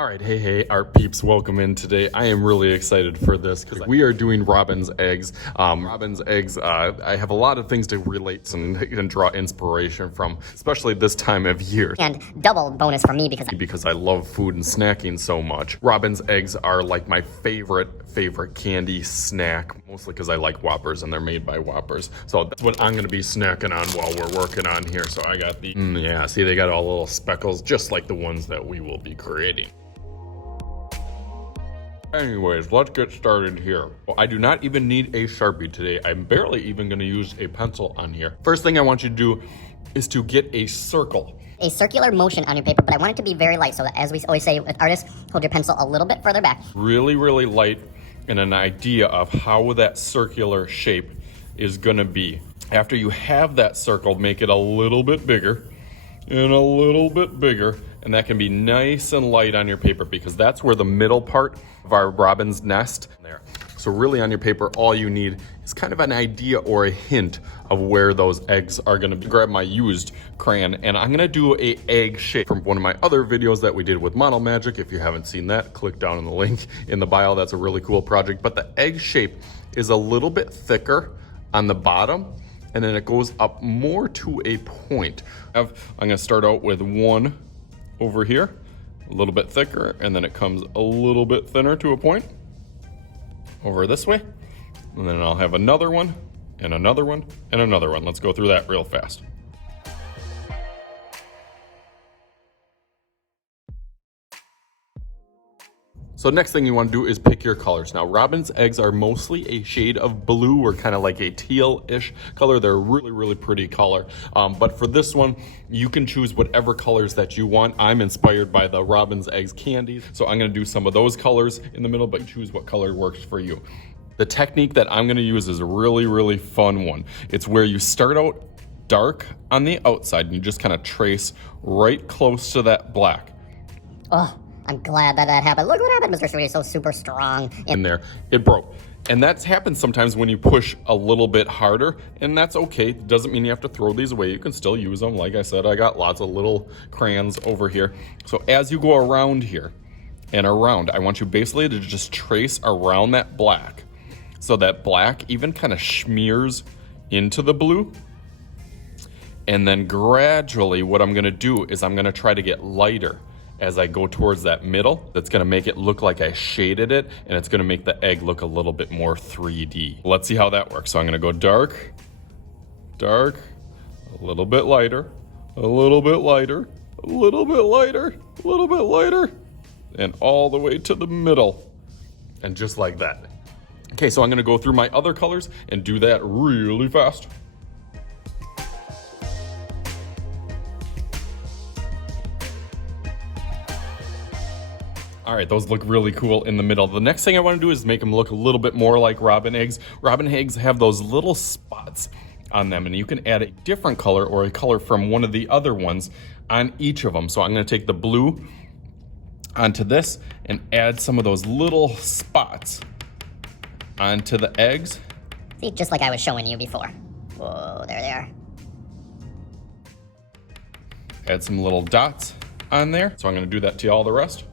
All right, hey, art peeps, welcome in today. I am really excited for this because we are doing robin's eggs. Robin's eggs, I have a lot of things to relate and draw inspiration from, especially this time of year. And double bonus for me because I love food and snacking so much. Robin's eggs are like my favorite candy snack, mostly because I like Whoppers and they're made by Whoppers. So that's what I'm gonna be snacking on while we're working on here. So I got the, yeah, see they got all little speckles, just like the ones that we will be creating. Anyways, let's get started here. I do not even need a Sharpie today. I'm barely even gonna use a pencil on here. First thing I want you to do is to get a circle. a circular motion on your paper, but I want it to be very light so that, as we always say with artists, hold your pencil a little bit further back. Really, really light, and an idea of how that circular shape is gonna be. After you have that circle, make it a little bit bigger and a little bit bigger, and that can be nice and light on your paper because that's where the middle part of our robin's nest there. So really on your paper, all you need is kind of an idea or a hint of where those eggs are gonna be. Grab my used crayon and I'm gonna do a egg shape from one of my other videos that we did with Model Magic. If you haven't seen that, click down in the link in the bio. That's a really cool project. But the egg shape is a little bit thicker on the bottom, and then it goes up more to a point. I'm gonna start out with one over here, a little bit thicker, and then it comes a little bit thinner to a point over this way. And then I'll have another one, and another one, and another one. Let's go through that real fast. So next thing you want to do is pick your colors. Now, robin's eggs are mostly a shade of blue or kind of like a teal-ish color. They're a really, really pretty color. But for this one, you can choose whatever colors that you want. I'm inspired by the robin's eggs candies, so I'm gonna do some of those colors in the middle, but choose what color works for you. The technique that I'm gonna use is a really, really fun one. It's where you start out dark on the outside and you just kind of trace right close to that black. Oh, I'm glad that happened. Look what happened, Mr. Sweetie, so super strong. In there, it broke. And that happens sometimes when you push a little bit harder, and that's okay. It doesn't mean you have to throw these away. You can still use them. Like I said, I got lots of little crayons over here. So as you go around here and around, I want you basically to just trace around that black. So that black even kind of smears into the blue. And then gradually what I'm gonna do is I'm gonna try to get lighter as I go towards that middle. That's gonna make it look like I shaded it, and it's gonna make the egg look a little bit more 3D. Let's see how that works. So I'm gonna go dark, dark, a little bit lighter, a little bit lighter, a little bit lighter, a little bit lighter, and all the way to the middle. And just like that. Okay, so I'm gonna go through my other colors and do that really fast. All right, those look really cool in the middle. The next thing I want to do is make them look a little bit more like robin eggs. Robin eggs have those little spots on them, and you can add a different color or a color from one of the other ones on each of them. So I'm going to take the blue onto this and add some of those little spots onto the eggs. See, just like I was showing you before. Whoa, there they are. Add some little dots on there. So I'm going to do that to all the rest.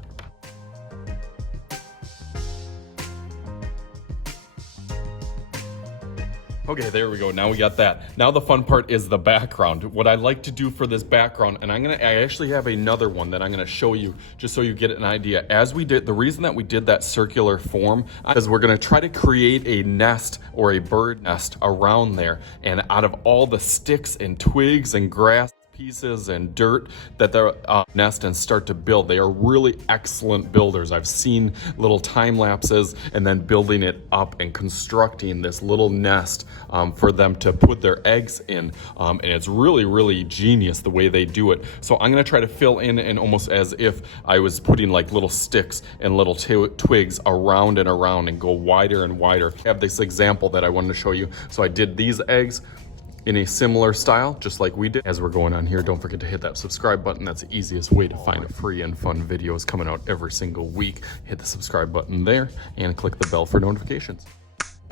Okay, there we go. Now we got that. Now the fun part is the background. What I like to do for this background, and I actually have another one that I'm gonna show you just so you get an idea. As we did, the reason that we did that circular form is we're gonna try to create a nest or a bird nest around there. And out of all the sticks and twigs and grass pieces and dirt that their nest and start to build. They are really excellent builders. I've seen little time lapses and then building it up and constructing this little nest for them to put their eggs in. And it's really, really genius the way they do it. So I'm gonna try to fill in and almost as if I was putting like little sticks and little twigs around and around and go wider and wider. I have this example that I wanted to show you. So I did these eggs in a similar style, just like we did. As we're going on here, don't forget to hit that subscribe button. That's the easiest way to find free and fun videos coming out every single week. Hit the subscribe button there and click the bell for notifications.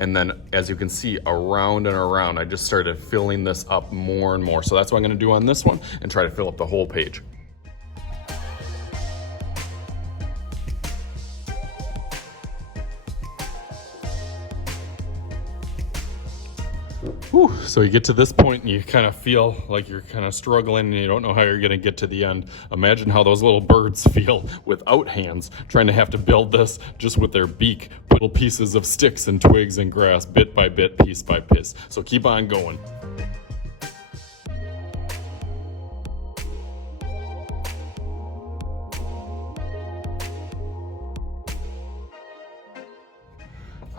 And then as you can see, around and around, I just started filling this up more and more. So that's what I'm gonna do on this one and try to fill up the whole page. Whew. So you get to this point and you kind of feel like you're kind of struggling and you don't know how you're gonna get to the end. Imagine how those little birds feel without hands, trying to have to build this just with their beak. Put little pieces of sticks and twigs and grass, bit by bit, piece by piece. So keep on going.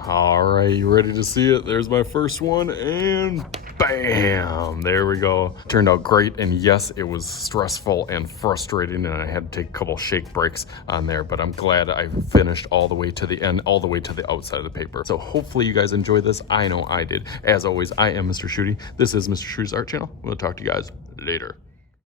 All right, you ready to see it? There's my first one, and bam, there we go. Turned out great, and yes, it was stressful and frustrating, and I had to take a couple shake breaks on there, but I'm glad I finished all the way to the end, all the way to the outside of the paper. So hopefully you guys enjoyed this. I know I did. As always, I am Mr. Shooty. This is Mr. Shooty's Art Channel. We'll talk to you guys later.